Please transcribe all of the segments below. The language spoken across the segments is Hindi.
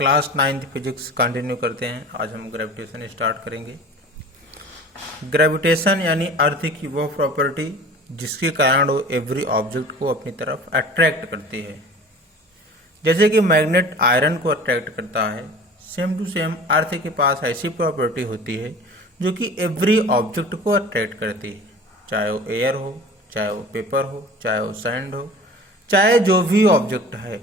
क्लास 9th फिजिक्स कंटिन्यू करते हैं। आज हम ग्रेविटेशन स्टार्ट करेंगे। ग्रेविटेशन यानी अर्थ की वो प्रॉपर्टी जिसके कारण वो एवरी ऑब्जेक्ट को अपनी तरफ अट्रैक्ट करती है। जैसे कि मैग्नेट आयरन को अट्रैक्ट करता है, सेम टू सेम अर्थ के पास ऐसी प्रॉपर्टी होती है जो कि एवरी ऑब्जेक्ट को अट्रैक्ट करती है, चाहे वो एयर हो, चाहे वो पेपर हो, चाहे वो सैंड हो, चाहे जो भी ऑब्जेक्ट है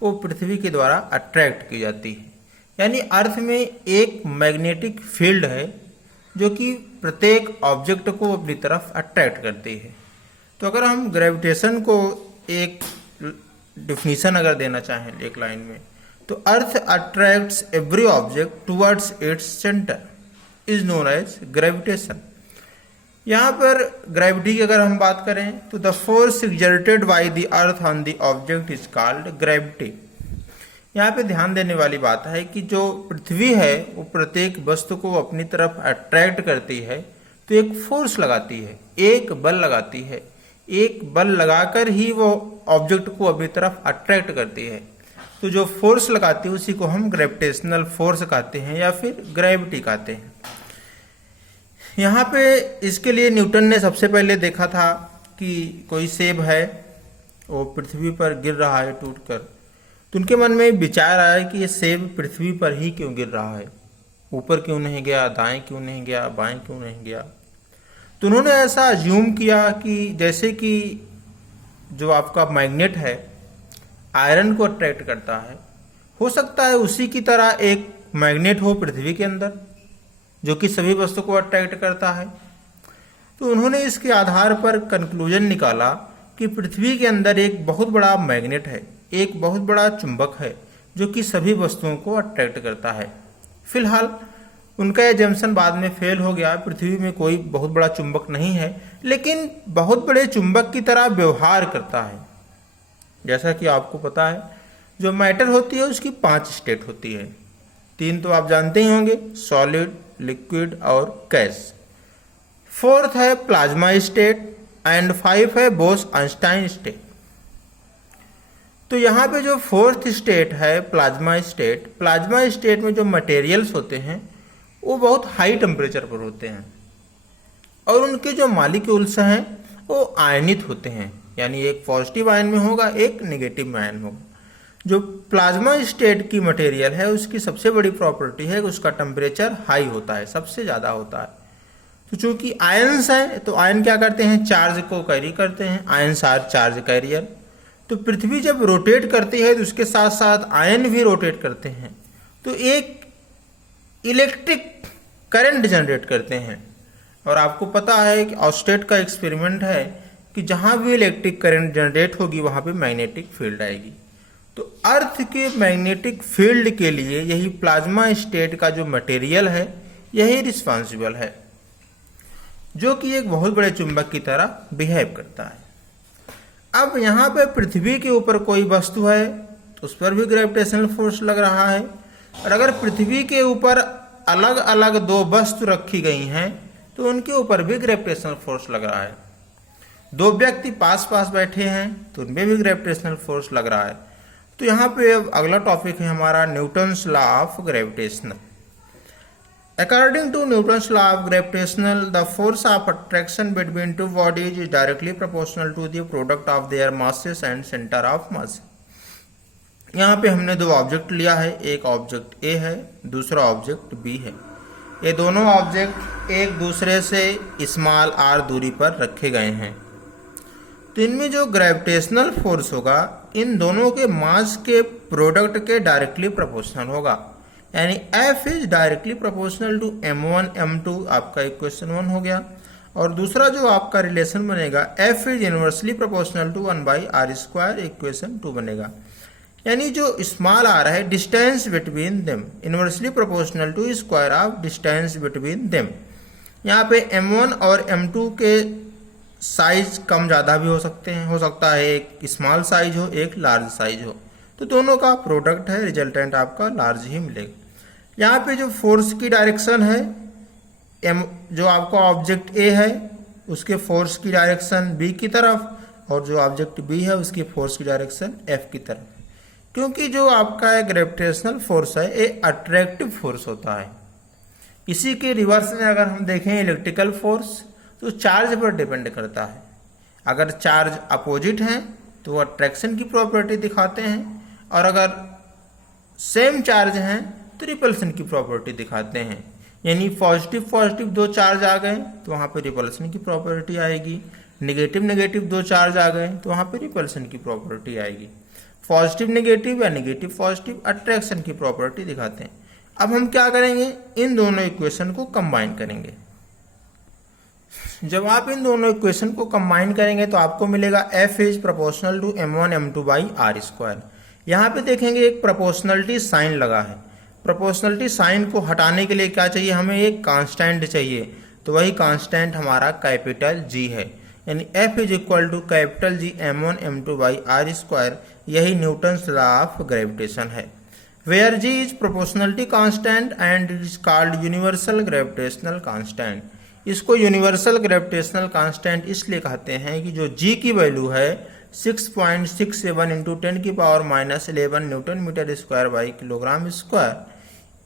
वो पृथ्वी के द्वारा अट्रैक्ट की जाती है। यानी अर्थ में एक मैग्नेटिक फील्ड है जो कि प्रत्येक ऑब्जेक्ट को अपनी तरफ अट्रैक्ट करती है। तो अगर हम ग्रेविटेशन को एक डिफिनीशन अगर देना चाहें एक लाइन में, तो earth attracts every object towards its centre is known as gravitation. यहाँ पर ग्रेविटी की अगर हम बात करें तो the force exerted by the earth on the object is called gravity. यहाँ पे ध्यान देने वाली बात है कि जो पृथ्वी है वो प्रत्येक वस्तु को अपनी तरफ अट्रैक्ट करती है, तो एक फोर्स लगाती है, एक बल लगाती है। एक बल लगाकर ही वो ऑब्जेक्ट को अपनी तरफ अट्रैक्ट करती है। तो जो फोर्स लगाती है उसी को हम ग्रेविटेशनल फोर्स कहते हैं या फिर ग्रेविटी कहते हैं। यहाँ पे इसके लिए न्यूटन ने सबसे पहले देखा था कि कोई सेब है वो पृथ्वी पर गिर रहा है टूटकर, तो उनके मन में विचार आया कि ये सेब पृथ्वी पर ही क्यों गिर रहा है, ऊपर क्यों नहीं गया, दाएं क्यों नहीं गया, बाएं क्यों नहीं गया। तो उन्होंने ऐसा अज्यूम किया कि जैसे कि जो आपका मैग्नेट है आयरन को अट्रैक्ट करता है, हो सकता है उसी की तरह एक मैग्नेट हो पृथ्वी के अंदर जो कि सभी वस्तु को अट्रैक्ट करता है। तो उन्होंने इसके आधार पर कंक्लूजन निकाला कि पृथ्वी के अंदर एक बहुत बड़ा मैग्नेट है, एक बहुत बड़ा चुंबक है जो कि सभी वस्तुओं को अट्रैक्ट करता है। फिलहाल उनका एजम्पशन बाद में फेल हो गया, पृथ्वी में कोई बहुत बड़ा चुंबक नहीं है, लेकिन बहुत बड़े चुंबक की तरह व्यवहार करता है। जैसा कि आपको पता है जो मैटर होती है उसकी 5 स्टेट होती है। 3 तो आप जानते ही होंगे, सॉलिड, लिक्विड और गैस। 4th है प्लाज्मा स्टेट एंड 5 है बोस-आइंस्टाइन स्टेट। तो यहाँ पे जो 4th स्टेट है प्लाज्मा स्टेट में जो मटेरियल्स होते हैं वो बहुत हाई टेम्परेचर पर होते हैं और उनके जो मॉलिक्यूल्स हैं वो आयनित होते हैं, यानी एक पॉजिटिव आयन में होगा, एक नेगेटिव में आयन होगा। जो प्लाज्मा स्टेट की मटेरियल है उसकी सबसे बड़ी प्रॉपर्टी है कि उसका टेम्परेचर हाई होता है, सबसे ज़्यादा होता है। तो चूंकि आयन्स हैं तो आयन क्या करते हैं, चार्ज को कैरी करते हैं, आयन्स आर चार्ज कैरियर। तो पृथ्वी जब रोटेट करती है तो उसके साथ साथ आयन भी रोटेट करते हैं, तो एक इलेक्ट्रिक करंट जनरेट करते हैं। और आपको पता है कि ऑस्टेट का एक्सपेरिमेंट है कि जहाँ भी इलेक्ट्रिक करंट जनरेट होगी वहाँ पे मैग्नेटिक फील्ड आएगी। तो अर्थ के मैग्नेटिक फील्ड के लिए यही प्लाज्मा स्टेट का जो मटेरियल है यही रिस्पॉन्सिबल है, जो कि एक बहुत बड़े चुंबक की तरह बिहेव करता है। अब यहाँ पे पृथ्वी के ऊपर कोई वस्तु है तो उस पर भी ग्रेविटेशनल फोर्स लग रहा है, और अगर पृथ्वी के ऊपर अलग अलग 2 वस्तु रखी गई हैं तो उनके ऊपर भी ग्रेविटेशनल फोर्स लग रहा है। 2 व्यक्ति पास पास बैठे हैं तो उनमें भी ग्रेविटेशनल फोर्स लग रहा है। तो यहाँ पे अब अगला टॉपिक है हमारा Newton's law of gravitational. According to Newton's law of gravitational the force of attraction between 2 bodies is directly proportional to the product of their masses and centre of mass. यहाँ पे हमने 2 ऑब्जेक्ट लिया है, एक ऑब्जेक्ट ए है, दूसरा ऑब्जेक्ट बी है। ये दोनों ऑब्जेक्ट एक दूसरे से स्मॉल r दूरी पर रखे गए हैं। तो इनमें जो ग्रेविटेशनल फोर्स होगा इन दोनों के मास के प्रोडक्ट के डायरेक्टली प्रोपोर्शनल होगा, यानी F is directly proportional to m1 m2, आपका इक्वेशन 1 हो गया। और दूसरा जो आपका रिलेशन बनेगा F is inversely proportional to 1/r², equation 2 बनेगा। यानी जो स्मॉल r है distance between them inversely proportional to square of distance between them. यहाँ पे m1 और m2 के साइज कम ज़्यादा भी हो सकते हैं, हो सकता है एक स्मॉल साइज हो एक लार्ज साइज हो, तो दोनों का प्रोडक्ट है, रिजल्टेंट आपका लार्ज ही मिलेगा। यहाँ पे जो फोर्स की डायरेक्शन है जो आपका ऑब्जेक्ट ए है उसके फोर्स की डायरेक्शन बी की तरफ, और जो ऑब्जेक्ट बी है उसकी फोर्स की डायरेक्शन एफ की तरफ। क्योंकि जो आपका ग्रेविटेशनल फोर्स है ये अट्रैक्टिव फोर्स होता है। इसी के रिवर्स में अगर हम देखें इलेक्ट्रिकल फोर्स तो चार्ज पर डिपेंड करता है। अगर चार्ज अपोजिट हैं तो वो अट्रैक्शन की प्रॉपर्टी दिखाते हैं, और अगर सेम चार्ज हैं तो रिपल्सन की प्रॉपर्टी दिखाते हैं। यानी पॉजिटिव पॉजिटिव दो चार्ज आ गए तो वहाँ पे रिपल्सन की प्रॉपर्टी आएगी, नेगेटिव नेगेटिव दो चार्ज आ गए तो वहाँ पे रिपल्सन की प्रॉपर्टी आएगी। पॉजिटिव नेगेटिव या नेगेटिव पॉजिटिव अट्रैक्शन की प्रॉपर्टी दिखाते हैं। अब हम क्या करेंगे, इन दोनों इक्वेशन को कंबाइन करेंगे। जब आप इन दोनों इक्वेशन को कंबाइन करेंगे तो आपको मिलेगा F is proportional to m1 m2 by r square. यहाँ पे देखेंगे एक प्रोपोर्शनलिटी साइन लगा है। प्रोपोर्शनलिटी साइन को हटाने के लिए क्या चाहिए, हमें एक कांस्टेंट चाहिए, तो वही कांस्टेंट हमारा कैपिटल G है। यानी F is equal to capital G m1 m2 by r square, यही न्यूटन्स लॉ ऑफ ग्रेविटेशन है। Where G is proportionality constant and it is called universal gravitational constant. इसको यूनिवर्सल ग्रेविटेशनल कांस्टेंट इसलिए कहते हैं कि जो G की वैल्यू है 6.67 इंटू 10 की power minus 11 newton metre square by kilogram square,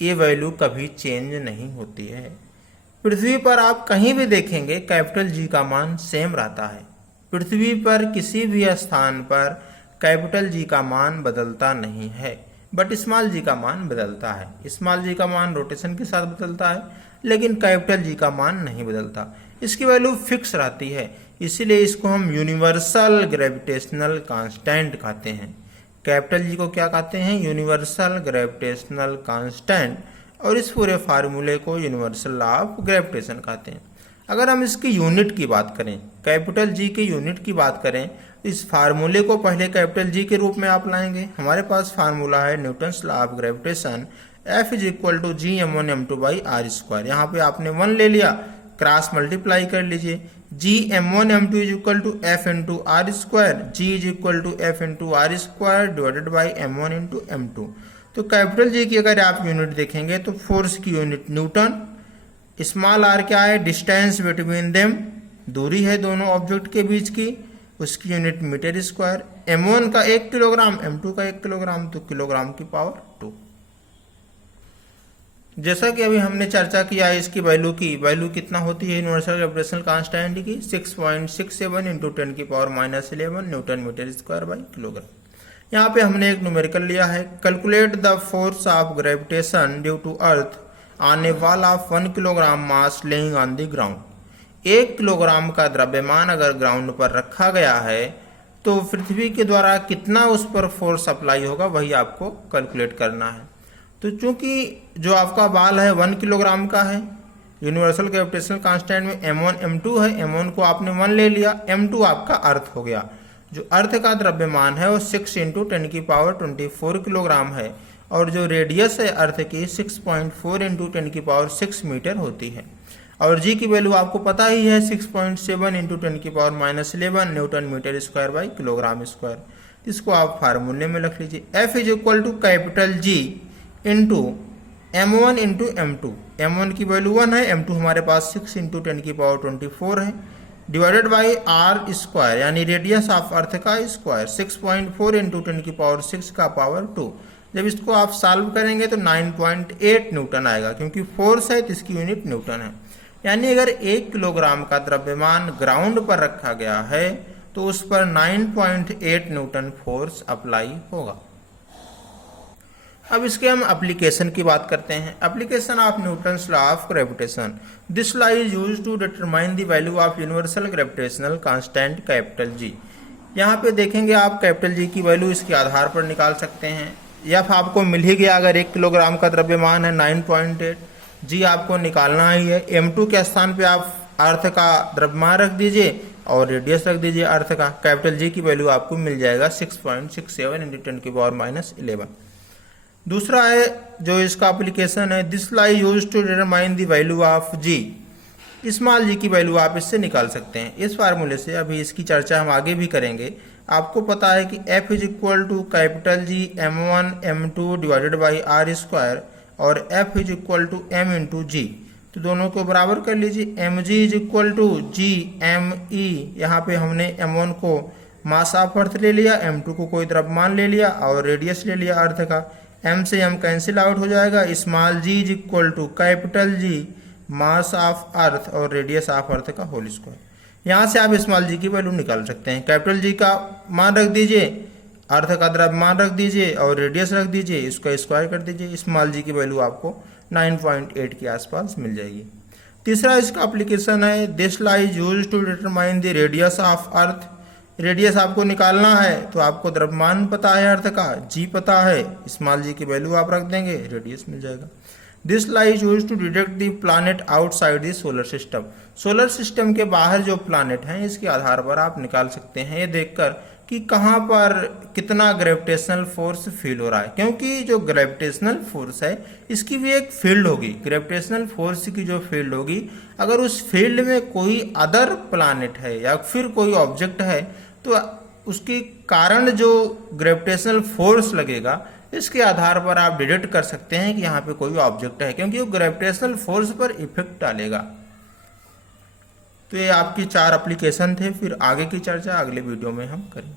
ये वैल्यू कभी चेंज नहीं होती है। पृथ्वी पर आप कहीं भी देखेंगे कैपिटल G का मान सेम रहता है। पृथ्वी पर किसी भी स्थान पर कैपिटल G का मान बदलता नहीं है, बट स्मॉल g का मान बदलता है। स्मॉल g का मान रोटेशन के साथ बदलता है, लेकिन कैपिटल G का मान नहीं बदलता। इसकी वैल्यू फिक्स रहती है, इसीलिए इसको हम यूनिवर्सल ग्रेविटेशनल कांस्टेंट कहते हैं। कैपिटल G को क्या कहते हैं, यूनिवर्सल ग्रेविटेशनल कांस्टेंट, और इस पूरे फार्मूले को यूनिवर्सल लॉ ऑफ ग्रेविटेशन कहते हैं। अगर हम इसकी यूनिट की बात करें, कैपिटल G की यूनिट की बात करें, इस फार्मूले को पहले कैपिटल G के रूप में आप लाएंगे। हमारे पास फार्मूला है Newton's law of gravitation, F is equal to G m1 m2 by r square. यहाँ पे आपने 1 ले लिया, क्रॉस मल्टीप्लाई कर लीजिए। G m1 m2 is equal to F into r square, G is equal to F into r square divided by m1 into m2। तो कैपिटल G की अगर आप यूनिट देखेंगे तो फोर्स की यूनिट न्यूटन, स्मॉल r क्या है, डिस्टेंस बिटवीन देम, दूरी है दोनों ऑब्जेक्ट के बीच की, उसकी यूनिट मीटर स्क्वायर। m1 का 1 किलोग्राम, m2 का 1 किलोग्राम, तो किलोग्राम की पावर 2। जैसा कि अभी हमने चर्चा किया है, इसकी वैल्यू कितना होती है यूनिवर्सल ग्रेविटेशनल कांस्टेंट की, 6.67 इंटू 10 की power minus 11 newton metre square by kilogram. यहाँ पे हमने एक न्यूमेरिकल लिया है, calculate the force of gravitation due to earth on a wall of 1 kilogram mass lying on the ground. 1 kilogram का द्रव्यमान अगर ग्राउंड पर रखा गया है तो पृथ्वी के द्वारा कितना उस पर फोर्स अप्लाई होगा, वही आपको कैलकुलेट करना है। तो चूंकि जो आपका बाल है 1 किलोग्राम का है, यूनिवर्सल ग्रेविटेशनल कांस्टेंट में m1 m2 है, m1 को आपने 1 ले लिया, m2 आपका अर्थ हो गया। जो अर्थ का द्रव्यमान है वो 6 इंटू 10 की पावर 24 किलोग्राम है, और जो रेडियस है अर्थ की 6.4 इंटू 10 की पावर 6 मीटर होती है। और जी की वैल्यू आपको पता ही है 6.7 इंटू 10 की power minus 11 newton metre square by kilogram square. इसको आप फार्मूले में लिख लीजिए, F is equal to capital G into m1 into m2। m1 की वैल्यू 1 है, m2 हमारे पास 6 इंटू 10 की पावर 24 है, डिवाइडेड बाई आर स्क्वायर, यानी रेडियस ऑफ अर्थ का स्क्वायर, 6.4 इंटू 10 की पावर 6 का पावर 2। जब इसको आप सॉल्व करेंगे तो 9.8 न्यूटन आएगा, क्योंकि फोर्स है तो इसकी यूनिट न्यूटन है। यानी अगर 1 किलोग्राम का द्रव्यमान ग्राउंड पर रखा गया है तो उस पर 9.8 न्यूटन फोर्स अप्लाई होगा। अब इसके हम एप्लीकेशन की बात करते हैं। Application of Newton's law of gravitation, this law is used to determine the value of universal gravitational constant capital G। यहाँ पे देखेंगे आप कैपिटल G की वैल्यू इसके आधार पर निकाल सकते हैं। F आपको मिल ही गया, अगर 1 किलोग्राम का द्रव्यमान है 9.8, G आपको निकालना ही है। m2 के स्थान पे आप अर्थ का द्रव्यमान रख दीजिए और रेडियस रख दीजिए अर्थ का। कैपिटल G की वैल्यू आपको मिल जाएगा 6.67 इंटू 10 की पावर माइनस 11। दूसरा है जो इसका एप्लीकेशन है, this law used to determine the value of G। Small g की वैल्यू आप इससे निकाल सकते हैं इस फार्मूले से। अभी इसकी चर्चा हम आगे भी करेंगे। आपको पता है कि F is equal to capital G m1 m2 divided by r square, और F is equal to m into G। तो दोनों को बराबर कर लीजिए, mg is equal to G m e। यहाँ पे हमने m1 को मास ऑफ अर्थ ले लिया, m2 को कोई द्रव्यमान ले लिया और रेडियस ले लिया अर्थ का। m से m कैंसिल आउट हो जाएगा, small g is equal to capital G mass of earth और रेडियस ऑफ अर्थ का होल स्क्वायर। यहाँ से आप स्मॉल g की वैल्यू निकाल सकते हैं। कैपिटल G का मान रख दीजिए, अर्थ का द्रव्यमान रख दीजिए और रेडियस रख दीजिए, इसका स्क्वायर कर दीजिए। स्मॉल g की वैल्यू आपको 9.8 के आसपास मिल जाएगी। तीसरा इसका एप्लीकेशन है, this law is used to determine the radius of earth. Radius आपको निकालना है तो आपको द्रव्यमान पता है, अर्थ का g पता है, स्मॉल g की वैल्यू आप रख देंगे, रेडियस मिल जाएगा। This law is used to detect the planet outside the solar system. Solar system के बाहर जो प्लैनेट हैं इसके आधार पर आप निकाल सकते हैं ये देखकर कि कहाँ पर कितना ग्रेविटेशनल फोर्स फील हो रहा है, क्योंकि जो ग्रेविटेशनल फोर्स है इसकी भी एक फील्ड होगी। ग्रेविटेशनल फोर्स की जो फील्ड होगी, अगर उस फील्ड में कोई अदर प्लैनेट है या फिर कोई ऑब्जेक्ट है तो उसके कारण जो ग्रेविटेशनल फोर्स लगेगा इसके आधार पर आप डिटेक्ट कर सकते हैं कि यहाँ पे कोई ऑब्जेक्ट है, क्योंकि वो ग्रेविटेशनल फोर्स पर इफेक्ट डालेगा। तो ये आपकी 4 एप्लीकेशन थे, फिर आगे की चर्चा अगले वीडियो में हम करेंगे।